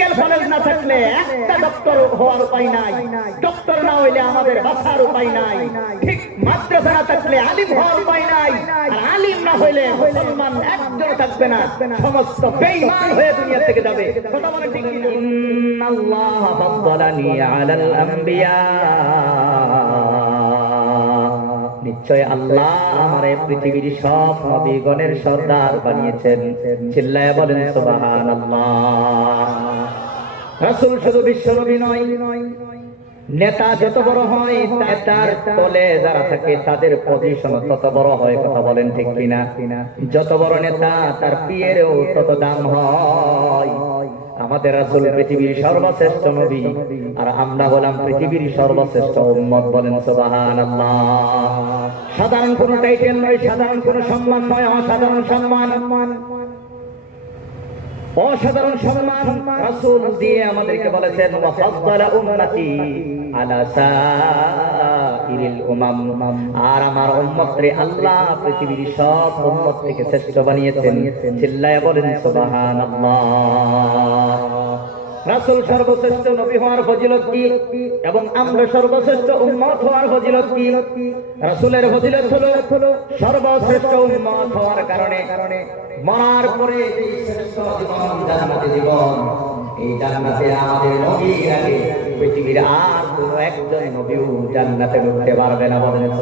Medical college না থাকলে একটা ডক্টর হওয়ার উপায় নাই। ডক্টর না হইলে আমাদের বাঁচার উপায় নাই। ঠিক মাদ্রাসা না থাকলে আলিম হওয়ার উপায় নাই। আর আলিম না হইলে মুসলমান একজন থাকবে না। সমস্ত বেঈমান হয়ে দুনিয়া থেকে যাবে। কথা বলে ঠিক? ইন্নাল্লাহ ফাদ্দালানি আলাল আম্বিয়া। নিশ্চয় আল্লাহ আমার এই পৃথিবীর সব নবীগণের সর্দার বানিয়েছেন। চিল্লায় বলেন, সুবহানাল্লাহ। রাসূল শুধু বিশ্ব নবী নয়, নেতা যত বড় হয়, তার তলে যারা থাকে, তাদের পজিশন তত বড় হয়, কথা বলেন ঠিক কিনা? যত বড় নেতা, তার পিয়েরও তত দাম হয়। আমাদের রাসূল পৃথিবীর সর্বশ্রেষ্ঠ নবী, আর আমরা হলাম পৃথিবীর সর্বশ্রেষ্ঠ উম্মত বলেন সুবহানাল্লাহ। সাধারণ কোন টাইটেল নয়, সাধারণ কোন সম্মান নয়, অসাধারণ সম্মান। অসাধারণ সম্মান রাসূল দিয়ে আমাদেরকে বলেছেন ওয়া উম্মতি আলা সাইরিল উমাম। আর আমার উম্মতরে আল্লাহ পৃথিবীর সব উম্মত থেকে শ্রেষ্ঠ বানিয়েছেন। চিল্লায় বলেন, সুবহানাল্লাহ। রাসূল সর্বশ্রেষ্ঠ নবী হওয়ার ফজিলত কি? এবং আমরা সর্বশ্রেষ্ঠ উম্মত হওয়ার ফজিলত কি? রাসূলের ফজিলত হলো সর্বশ্রেষ্ঠ উম্মত হওয়ার কারণে। মরার পরে শ্রেষ্ঠ জীবন এই জান্নাতে আমাদের নবী আগে পৃথিবীর আর কোনো একজন জান্নাতে ঢুকতে পারবে না বলেন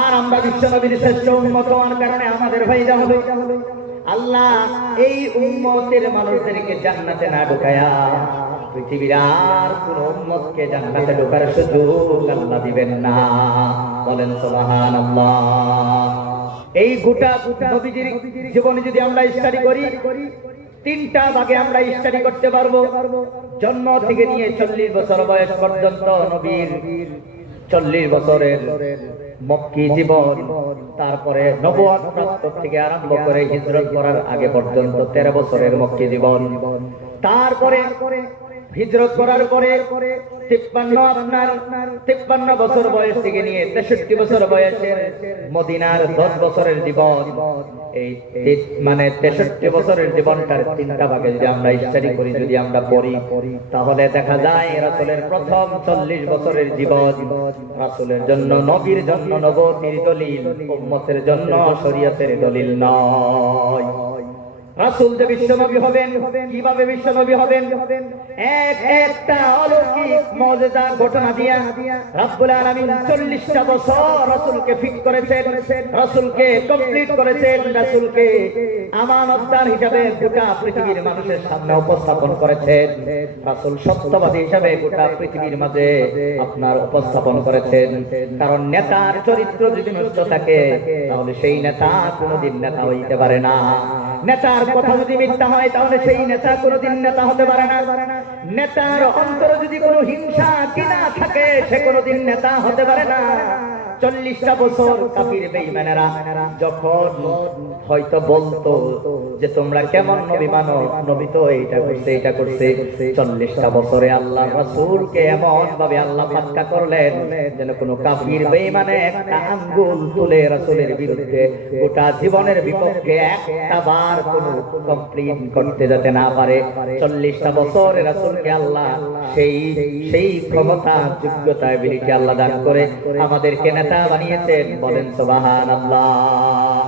আর আমরা বিশ্ব নবীর শ্রেষ্ঠ উন্মত হওয়ার কারণে আমাদের ভাইরা হবে। আল্লাহ এই উম্মতের মানুষদেরকে জান্নাতে না ঢুকায়া পৃথিবীর আর কোন উম্মতকে জান্নাতে ঢোকার সুযোগ আল্লাহ দিবেন না। বলেন সুবহানাল্লাহ। এই গোটা নবীজির জীবনে যদি আমরা স্টাডি করি, তিনটা ভাগে আমরা স্টাডি করতে পারব। জন্ম থেকে নিয়ে চল্লিশ বছর বয়স পর্যন্ত নবীর চল্লিশ বছরের মক্কি জীবন, তারপরে প্রাপ্ত থেকে আরম্ভ করে হিজরত করার আগে পর্যন্ত তেরো বছরের মক্কি জীবন। তারপরে হিজরত করার পরে তিপ্পান্ন আপনার, তিপ্পান্ন বছর বয়স থেকে নিয়ে তেষট্টি বছর বয়সের মদিনার দশ বছরের জীবন। এই মানে তেষট্টি বছরের জীবনটার তিনটা ভাগে যদি আমরা স্টাডি করি, যদি আমরা পড়ি, তাহলে দেখা যায় রাসূলের প্রথম চল্লিশ বছরের জীবন রাসূলের জন্য নবীর জন্য নবতীর দলিল, উম্মতের জন্য শরীয়তের দলিল নয়। রাসূল যে বিশ্বনবী হবেন, কীভাবে বিশ্বনবী হবেন? এক একটা অলৌকিক মজেদা ঘটনা দিয়া রাব্বুল আলামিন 40টা বছর রাসূলকে ফিট করেছেন, রাসূলকে কমপ্লিট করেছেন, রাসূলকে আমানতদার হিসাবে গোটা পৃথিবীর মানুষের সামনে উপস্থাপন করেছেন। রাসূল সত্যবাদী হিসাবে গোটা পৃথিবীর মাঝে আপনার উপস্থাপন করেছেন। কারণ নেতার চরিত্র যদি নষ্ট থাকে, তাহলে সেই নেতা কোনোদিন নেতা হইতে পারে না। নেতার কথা যদি মিথ্যা হয়, তাহলে সেই নেতা কোনোদিন নেতা হতে পারে না। নেতার অন্তরে যদি কোনো হিংসা কিনা থাকে, সে কোনোদিন নেতা হতে পারে না। চল্লিশটা বছর কাপির বেইমানেরা যখন হয়তো বলতো যে তোমরা কেমন নবী মানো? নবী তো এইটা করছে এটা করছে। চল্লিশটা বছরে আল্লাহ রাসূলকে এমন ভাবে আল্লাহ ফাতকা করলেন যেন কোনো কাফির বেঈমানে একটা আঙ্গুল তুলে রাসূলের বিরুদ্ধে গোটা জীবনের বিপক্ষে একটা বার কোনো কমপ্লেইন করতে যাতে না পারে। চল্লিশটা বছরে রাসূলকে আল্লাহ সেই সেই ক্ষমতা, যোগ্যতা এবিলিটি আল্লাহ দান করে আমাদেরকে নেতা বানিয়েছেন। বলেন, সুবহানাল্লাহ।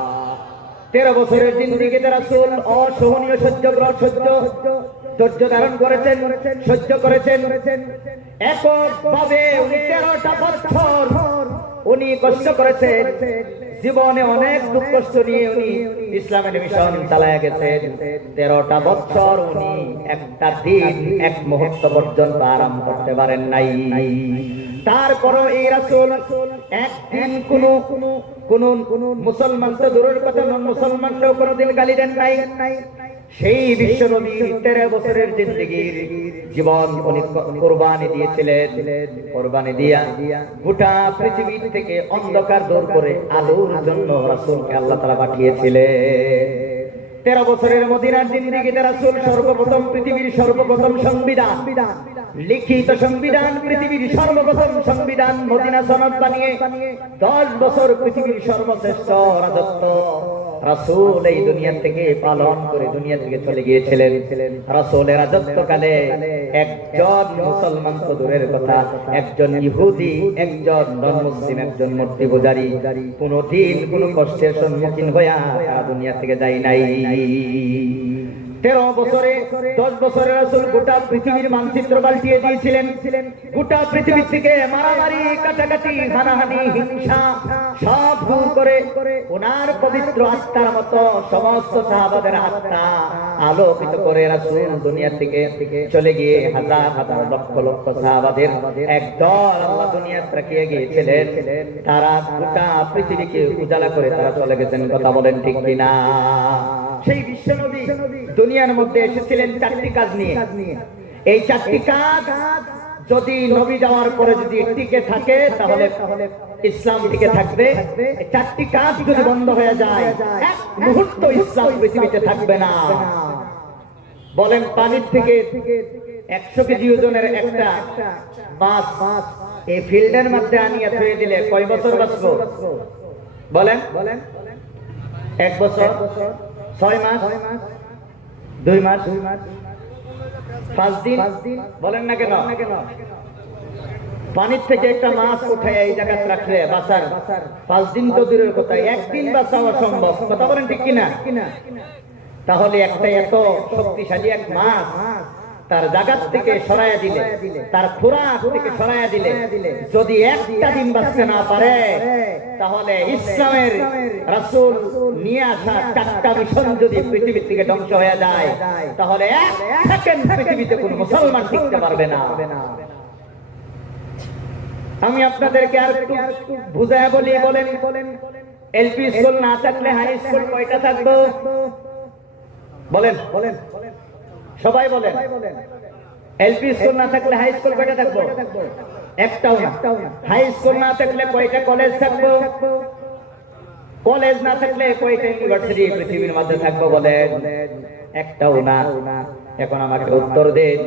তেরো বছরের জিন্দিগিতে রাসূল অসহনীয়, সহ্য গ্রহ, সহ্য ধৈর্য ধারণ করেছেন, সহ্য করেছেন। এককভাবে উনি তেরোটা বছর উনি কষ্ট করেছেন। জীবনে অনেক দুঃখ কষ্ট নিয়ে উনি ইসলামের মিশন চালায় গেছেন। তেরোটা বছর উনি একটা দিন, এক মুহূর্ত পর্যন্ত আরাম করতে পারেন নাই। তারপরও এই রাসূল সেই বিশ্ব তেরো বছরের জীবন কোরবানি দিয়েছিলেন। কোরবানি দিয়া গোটা পৃথিবী থেকে অন্ধকার দূর করে আলোর জন্য রাসূলকে আল্লাহ তাআলা পাঠিয়েছিলেন। তেরো বছরের মদিনার জিন্দিগিতে রাসূল সর্বপ্রথম পৃথিবীর সর্বপ্রথম সংবিধান। লিখিত সংবিধান, পৃথিবীর সর্বপ্রথম সংবিধান, মদিনা সনদ বানিয়ে দশ বছর পৃথিবীর সর্বশ্রেষ্ঠ রাজত্ব। রাসূল এই দুনিয়া থেকে পালন করে দুনিয়া থেকে চলে গিয়েছিলেন। রাসূলের রাজত্বকালে একজন মুসলমান তো দূরের কথা, একজন ইহুদি, একজন নন মুসলিম একজন মূর্তি পূজারী কোনদিন কোনো কষ্টের সম্মুখীন হইয়া দুনিয়া থেকে যায় নাই। তেরো বছরে, দশ বছরের আসল গোটা পৃথিবীর মানচিত্র পাল্টিয়ে দিয়েছিলেন। গোটা পৃথিবীর থেকে মারামারি, কাটাকাটি, হানাহানি, হিংসা, সব দূর করে ওনার পবিত্র আত্মার মতো সমস্ত সাহাবাদের আত্মা আলোকিত করে রাসূল দুনিয়া থেকে চলে গিয়ে হাজার হাজার লক্ষ লক্ষ সাহাবাদের একদল আল্লাহ দুনিয়া রাখিয়ে গিয়েছিলেন তারা গোটা পৃথিবীকে উজালা করে তারা চলে গেছেন। কথা বলেন ঠিক কিনা? সেই বিশ্বনবী দুনিয়ার মধ্যে এসেছিলেন চারটি কাজ নিয়ে। এই চারটি কাজ যদি নবী যাওয়ার পরে যদি টিকে থাকে, তাহলে ইসলাম টিকে থাকবে। চারটি কাজ যদি বন্ধ হয়ে যায়, এক মুহূর্ত ইসলাম পৃথিবীতে থাকবে না। বলেন, পানির থেকে একশো কেজি ওজনের একটা মাছ এই ফিল্ডের মধ্যে আনিয়ে থুয়ে দিলে কয় বছর বাঁচবো? বলেন বলেন, এক বছর। ছয় মাস, দুই মাস, পাঁচ দিন, বলেন না কেন? পানির থেকে একটা মাছ উঠে এই জায়গায় রাখলে বাসার পাঁচ দিন তো দূরের কথা, একদিন বাঁচাও অসম্ভব কথা বলেন ঠিক কিনা? তাহলে একটা এত শক্তিশালী এক মাছ তার জায়গার থেকে সরাইয়া দিলে, তার খোরাক থেকে সরাইয়া দিলে, যদি একটা দিন বাঁচতে না পারে, তাহলে ইসলামের রাসূল নিয়ে আসা চারটা মিশন যদি পৃথিবী থেকে ধ্বংস হয়ে যায়, তাহলে এক সেকেন্ড পৃথিবীতে কোনো মুসলমান টিকতে পারবে না। আমি আপনাদেরকে আর একটু বুঝায় বলি বলেন, এলপি স্কুল না থাকলে হাই স্কুল কয়টা থাকব বলেন। বলেন। সবাই বলেন, এলপি স্কুল না থাকলে হাই স্কুল কয়টা থাকব? একটাও না। হাই স্কুল না থাকলে কয়টা কলেজ থাকব? কলেজ না থাকলে কয়টা ইউনিভার্সিটি পৃথিবীর মধ্যে থাকব বলেন? একটাও না। এখন আমাকে উত্তর দেন।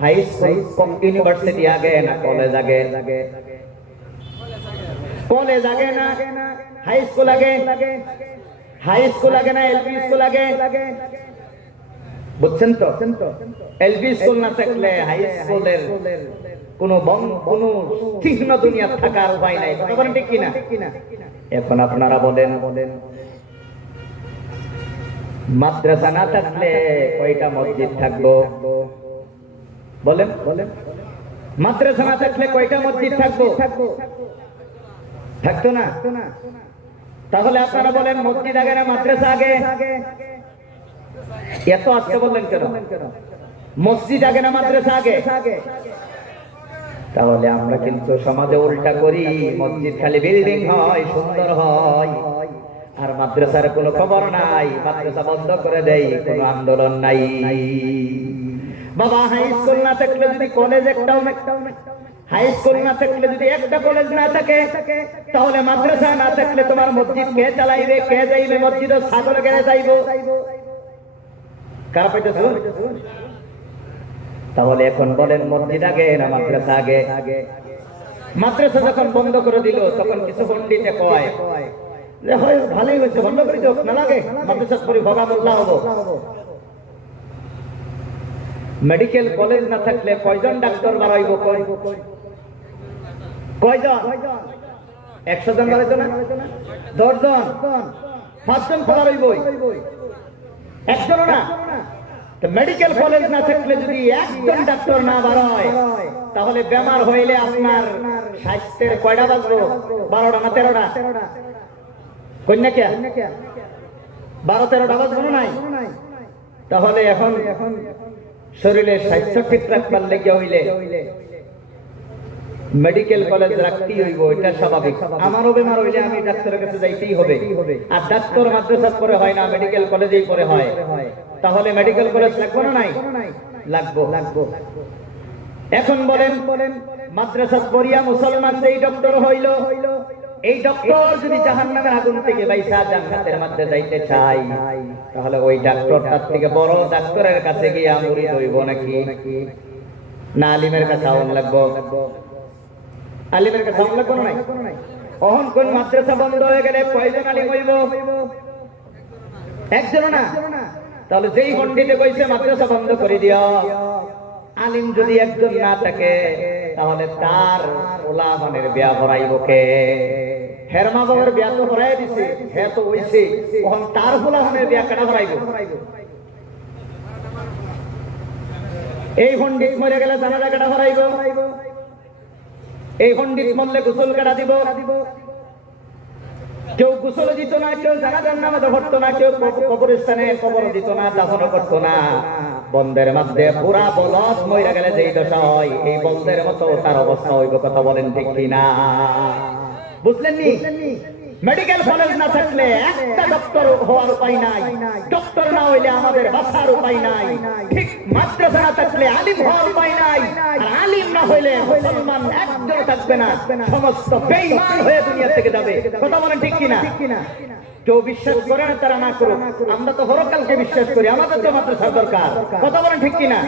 হাই স্কুল ইউনিভার্সিটি আগে না কলেজ আগে? কলেজ আগে না? হাই স্কুল আগে? হাই স্কুল আগে না এলপি স্কুল আগে? বুঝছেন তো? এলপি স্কুল না থাকলে হাই স্কুলের কোন কোন চিহ্ন দুনিয়া থাকার উপায় নাই। কথা বলেন ঠিক কিনা? এখন আপনারা বলেন বলেন মাদ্রাসা না থাকলে কয়টা মসজিদ থাকব? বলেন বলেন। মাদ্রাসা না থাকলে কয়টা মসজিদ থাকব? থাকতো না? তাহলে আপনারা বলেন মসজিদ আগে না মাদ্রাসা আগে? এত আজকে বললেন কেন? মসজিদ আগে না মাদ্রাসা আগে? তাহলে আমরা কিন্তু সমাজে উল্টা করি, মসজিদ খালি বিল্ডিং হয়, সুন্দর হয়, আর মাদ্রাসার কোনো খবর নাই, মাদ্রাসা বন্ধ করে দেয় কোনো আন্দোলন নাই। বাবা হাই স্কুল না থাকলে যদি কলেজ একটাও হাই স্কুল না থাকলে যদি একটা কলেজ না থাকে, তাহলে মাদ্রাসা না থাকলে তোমার মসজিদ কে চালাইবে, কে যাইবে? মসজিদ ছাগল কেনে যাইব? কারা তাহলে এখন বলেন মসজিদ আগে না মাদ্রাসা আগে? মাদ্রাসা যখন বন্ধ করে দিল, তখন কিছু পন্ডিতে কয় যে হয়, ভালোই হয়েছে, বন্ধ করে দিও, না লাগে মাদ্রাসা করি ভগা হব। মেডিকেল কলেজ না থাকলে কয়জন ডাক্তার বাড়াইব কয় কয়জন? একশো জন বাড়াইতো না? দশজন? পাঁচজন বাড়াইবই। একজনও না? মেডিকেল কলেজ না থাকলে যদি একজন ডাক্তার না বাড়ায়, তাহলে বেমার হইলে আপনার স্বাস্থ্যের কয়টা বাজবো? বারোটা না তেরোটা? কন্যা কে বারো তেরোটা বাজবো নাই? তাহলে এখন এখন শরীরের স্বাস্থ্য ঠিক রাখবার লেগে হইলে মেডিকেল কলেজ রাখতেই হইব, এটা স্বাভাবিক। আমারও বেমার হইলে আমি ডাক্তারের কাছে যাইতেই হবে। আর ডাক্তার মাদ্রাসা পরে হয় না মেডিকেল কলেজেই পরে হয়। তাহলে মেডিকেল কলেজ লাগবো না নাই? লাগবো। লাগবো এখন বলেন বলেন মাদ্রাসা পড়িয়া মুসলমান যেই ডক্টর হইল, এই ডক্টর যদি জাহান্নামের আগুন থেকে বাইসা জান্নাতের মধ্যে যাইতে চাই তাহলে ওই ডাক্তারটার থেকে বড় ডাক্তারের কাছে গিয়ে আমরি হইব নাকি? না আলিমের কাছে আউন লাগবো। আলিমের কাছে নাই। অহন কোন মাদ্রাসা বন্ধ হয়ে গেলে কয়জন আলিম হইব? একজন না। তাহলে যেই পণ্ডিতে কইছে, মাদ্রাসা বন্ধ করে দিও। আলিম যদি একজন না থাকে, তাহলে তার ওলা বিয়া ভরাইব কে? হেরমা বাবার বিয়া তো ভরাই দিছে, হে তো হইছে। তখন তার ওলা বিয়া কেনা ভরাইব? এই পণ্ডিত মরে গেলে জানাজা কেটা ভরাইব? এই পণ্ডিত মল্লে গোসল কেটা দিব। কেউ গোসল দিত না, কেউ জানাজার নামে ধরতো না, কেউ কব- কবরস্থানে কবর দিত না, দাফন করতো না। বন্ধের মধ্যে পুরা বলদ মইরা গেলে যেই দশা হয়, এই বন্ধের মতো তার অবস্থা হইব কথা বলেন ঠিক কিনা? বুঝলেন নি? মেডিকেল কলেজ না থাকলে একটা ডক্টর হওয়ার উপায় নাই। ডক্টর না হইলে আমাদের বাঁচার উপায় নাই। ঠিক মাদ্রাসা না থাকলে আলিম হওয়ার উপায় নাই। আর আলিম না হইলে মুসলমান একজন থাকবে না। সমস্ত বেঈমান হয়ে দুনিয়া থেকে যাবে। কথা বলেন ঠিক কিনা? কেউ বিশ্বাস করে না, তারা না করুক। আমরা তো হরকালকে বিশ্বাস করি। আমাদের তো মাদ্রাসার দরকার। কথা বলেন ঠিক কিনা?